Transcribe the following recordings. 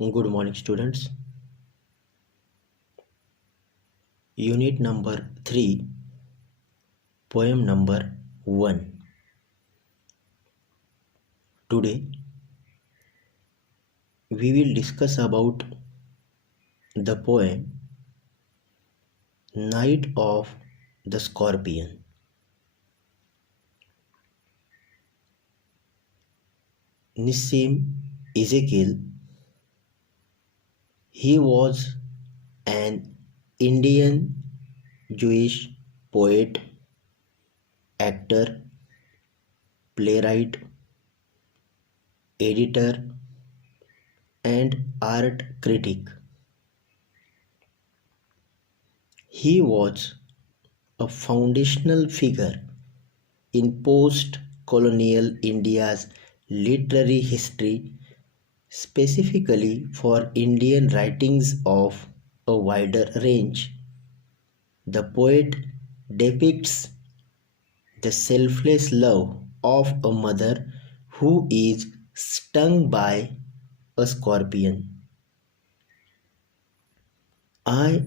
Good morning, students. Unit number 3, poem number 1. Today, we will discuss about the poem Night of the Scorpion. Nissim Ezekiel, he was an Indian Jewish poet, actor, playwright, editor, and art critic. He was a foundational figure in post-colonial India's literary history, specifically for Indian writings of a wider range. The poet depicts the selfless love of a mother who is stung by a scorpion. I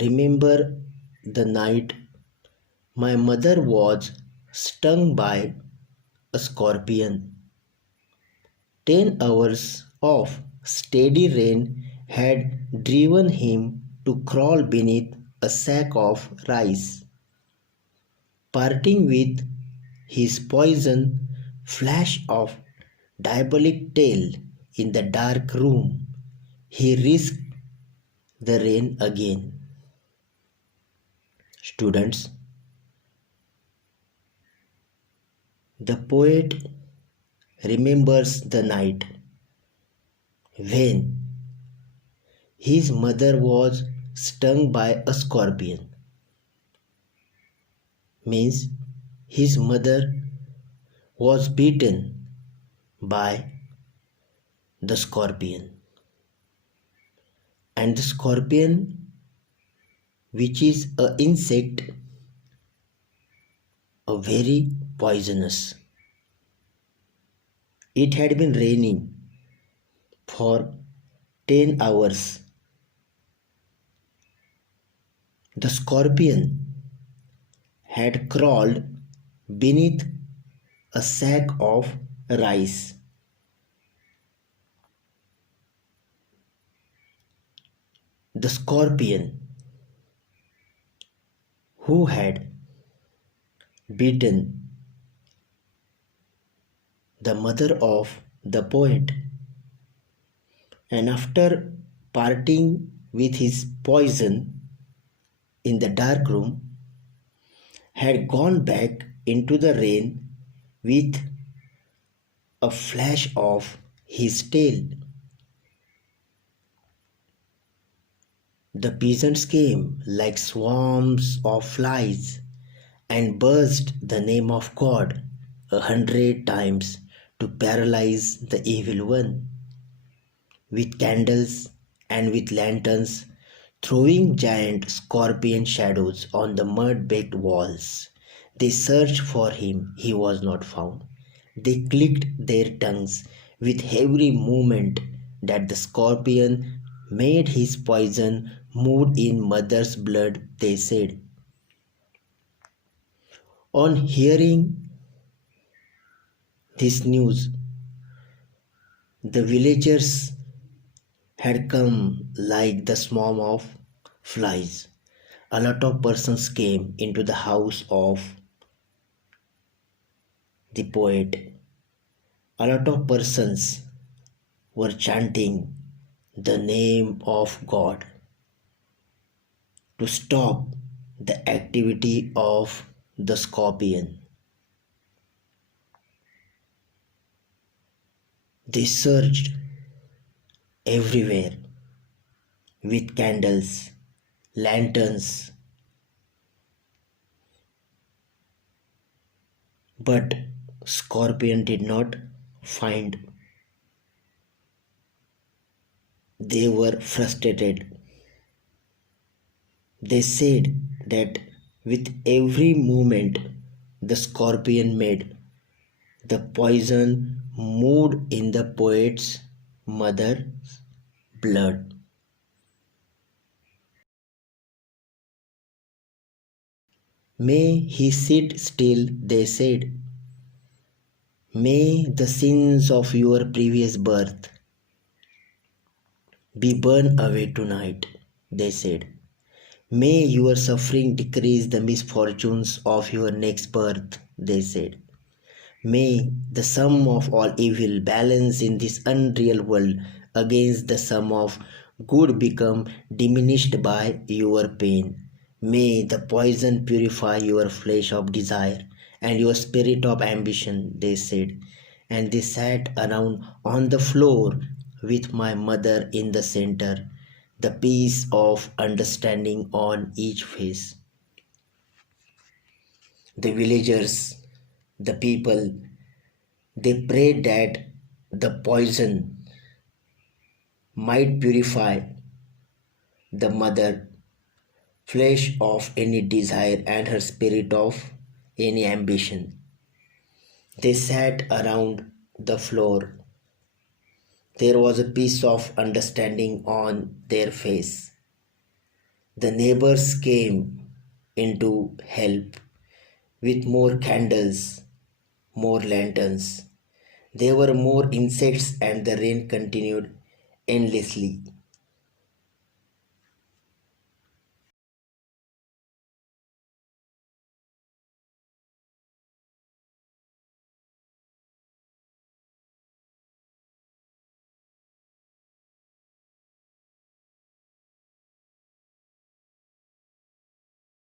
remember the night my mother was stung by a scorpion. 10 hours of steady rain had driven him to crawl beneath a sack of rice. Parting with his poison flash of diabolic tail in the dark room, he risked the rain again. Students, the poet remembers the night when his mother was stung by a scorpion. Means his mother was bitten by the scorpion, and the scorpion, which is a insect, a very poisonous. It had been raining for 10 hours. The scorpion had crawled beneath a sack of rice. The scorpion who had bitten the mother of the poet, and after parting with his poison in the dark room, had gone back into the rain with a flash of his tail. The peasants came like swarms of flies and buzzed the name of God 100 times to paralyze the evil one. With candles and with lanterns, throwing giant scorpion shadows on the mud-baked walls. They searched for him, he was not found. They clicked their tongues with every movement that the scorpion made his poison move in mother's blood, they said. On hearing this news, the villagers had come like the swarm of flies. A lot of persons came into the house of the poet. A lot of persons were chanting the name of God to stop the activity of the scorpion. They searched everywhere with candles, lanterns, but scorpion did not find. They were frustrated. They said that with every movement the scorpion made, the poison moved in the poet's mother blood. May he sit still, they said. May the sins of your previous birth be burned away tonight, they said. May your suffering decrease the misfortunes of your next birth, they said. May the sum of all evil balance in this unreal world against the sum of good become diminished by your pain. May the poison purify your flesh of desire and your spirit of ambition, they said. And they sat around on the floor with my mother in the center, the peace of understanding on each face. The villagers, the people, they prayed that the poison might purify the mother flesh of any desire and her spirit of any ambition. They sat around the floor. There was a piece of understanding on their face. The neighbors came in to help with more candles, more lanterns. There were more insects, and the rain continued endlessly.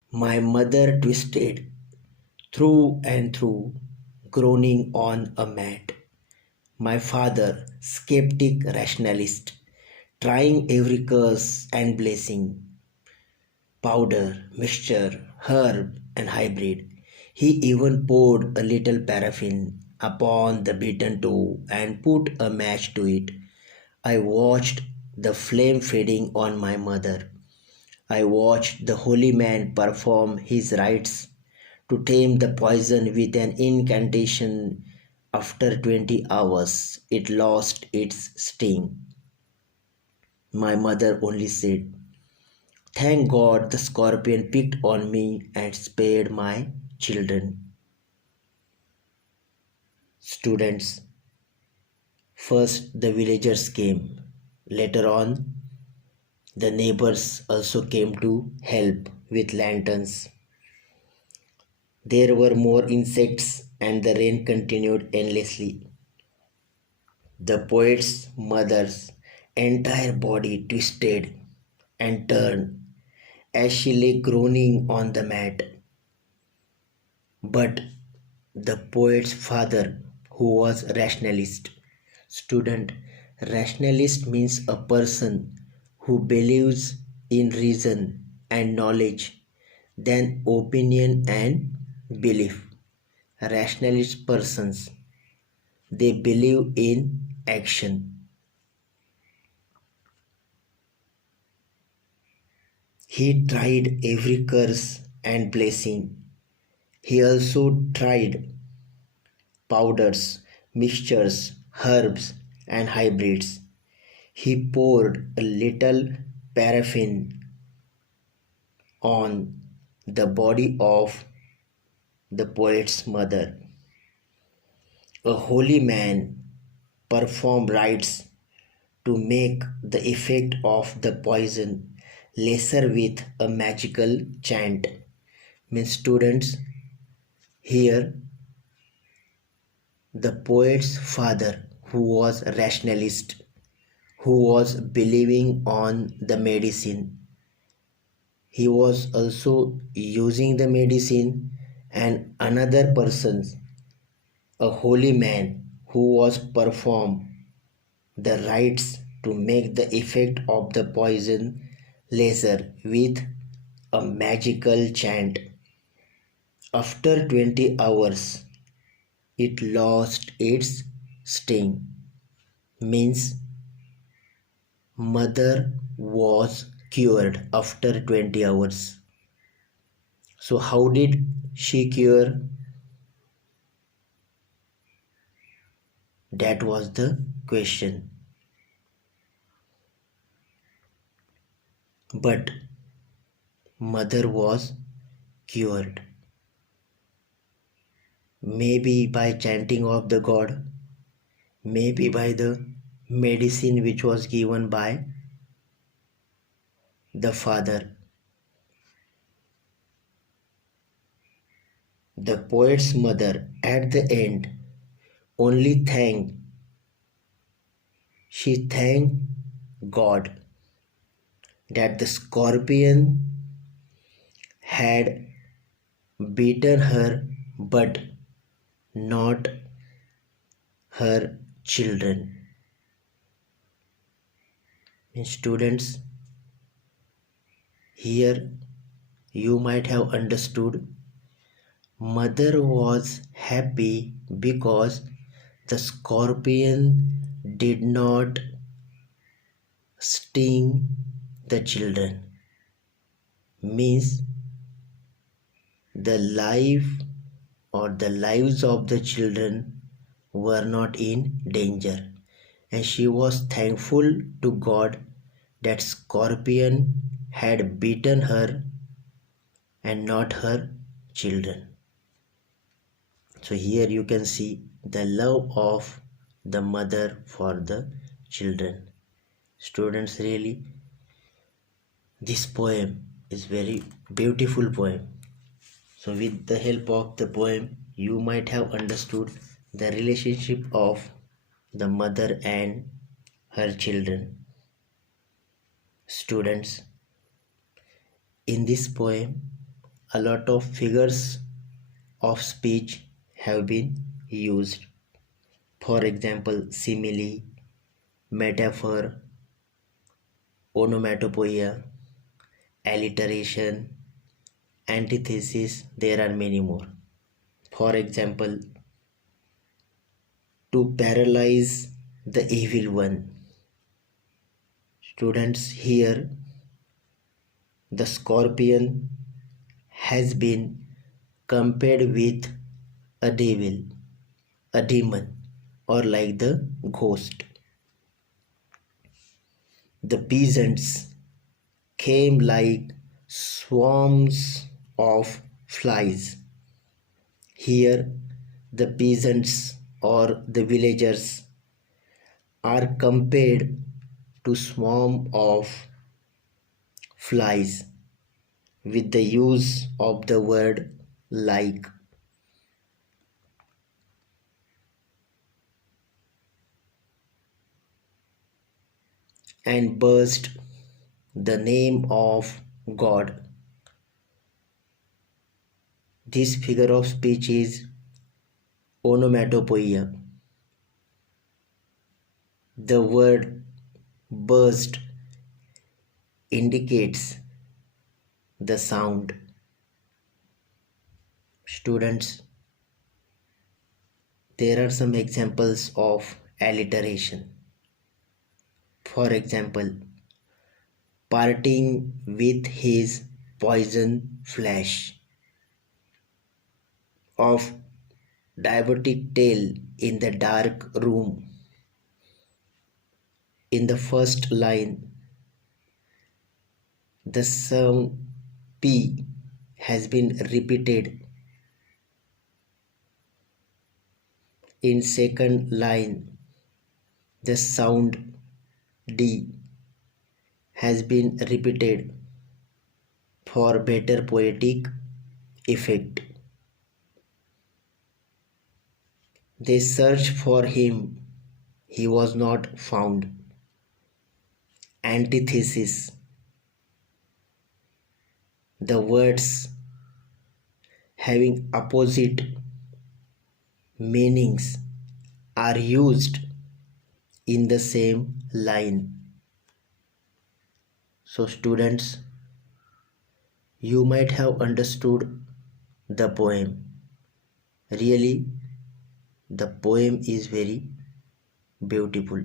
My mother twisted through and through, groaning on a mat. My father, skeptic rationalist, trying every curse and blessing, powder, mixture, herb, and hybrid. He even poured a little paraffin upon the beaten dough and put a match to it. I watched the flame fading on my mother. I watched the holy man perform his rites to tame the poison with an incantation. After 20 hours, it lost its sting. My mother only said, "Thank God the scorpion picked on me and spared my children." Students, first the villagers came. Later on, the neighbors also came to help with lanterns. There were more insects, and the rain continued endlessly. The poet's mother's entire body twisted and turned as she lay groaning on the mat. But the poet's father, who was rationalist, student, rationalist means a person who believes in reason and knowledge than opinion and belief. Rationalist persons, they believe in action. He tried every curse and blessing. He also tried powders, mixtures, herbs, and hybrids. He poured a little paraffin on the body of the poet's mother. A holy man performed rites to make the effect of the poison lesser with a magical chant. Means students, here the poet's father, who was a rationalist, who was believing on the medicine, he was also using the medicine, and another person, a holy man, who was perform the rites to make the effect of the poison lesser with a magical chant. After 20 hours, it lost its sting. Means mother was cured after 20 hours. So how did she cure? That was the question. but mother was cured. Maybe by chanting of the god, maybe by the medicine which was given by the father. The poet's mother at the end only she thanked God that the scorpion had beaten her but not her children. Students, here you might have understood mother was happy because the scorpion did not sting the children. Means the life or the lives of the children were not in danger, and she was thankful to God that scorpion had beaten her and not her children. So here you can see the love of the mother for the children. Students, really this poem is very beautiful poem. So with the help of the poem you might have understood the relationship of the mother and her children. Students, in this poem a lot of figures of speech have been used. For example, simile, metaphor, onomatopoeia, alliteration, antithesis, there are many more. For example, to paralyze the evil one. Students, here the scorpion has been compared with a devil, a demon, or like the ghost. The peasants came like swarms of flies. Here, the peasants or the villagers are compared to swarm of flies with the use of the word like. And burst the name of God. This figure of speech is onomatopoeia. The word burst indicates the sound. Students, there are some examples of alliteration. For example, parting with his poison flesh, of diabotic tale in the dark room. In the first line, the sound P has been repeated. In second line, the sound D has been repeated for better poetic effect. They searched for him, he was not found. Antithesis. The words having opposite meanings are used in the same line. So students, you might have understood the poem. Really, the poem is very beautiful.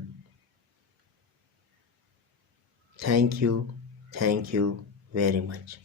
Thank you very much.